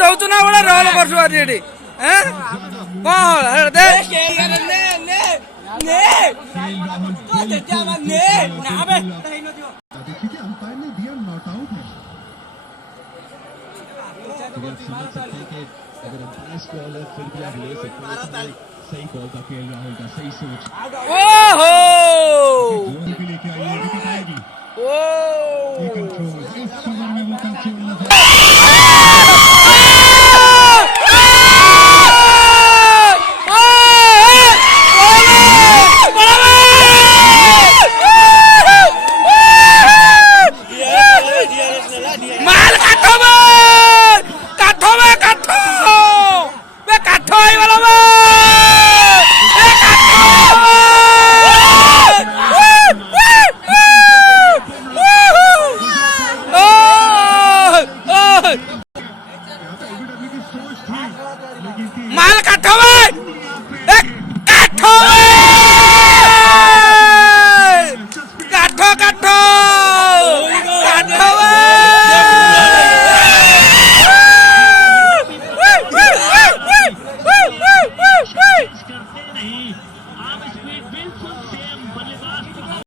ଦଉଛୁ ନା ଗୋଟେ ରୋଲ କରୁଛୁ ଆଜି ଏଠି କଣ ଦେ अगर अंपायर कॉल है फिर भी आप ले सकते हैं। सही कॉल था केएल राहुल का, सही सोच। ओहो के लेके आई है, विकेट आएगी। ओ ये कंट्रोल, इस ओवर में वो कंट्रोल नजर माल काट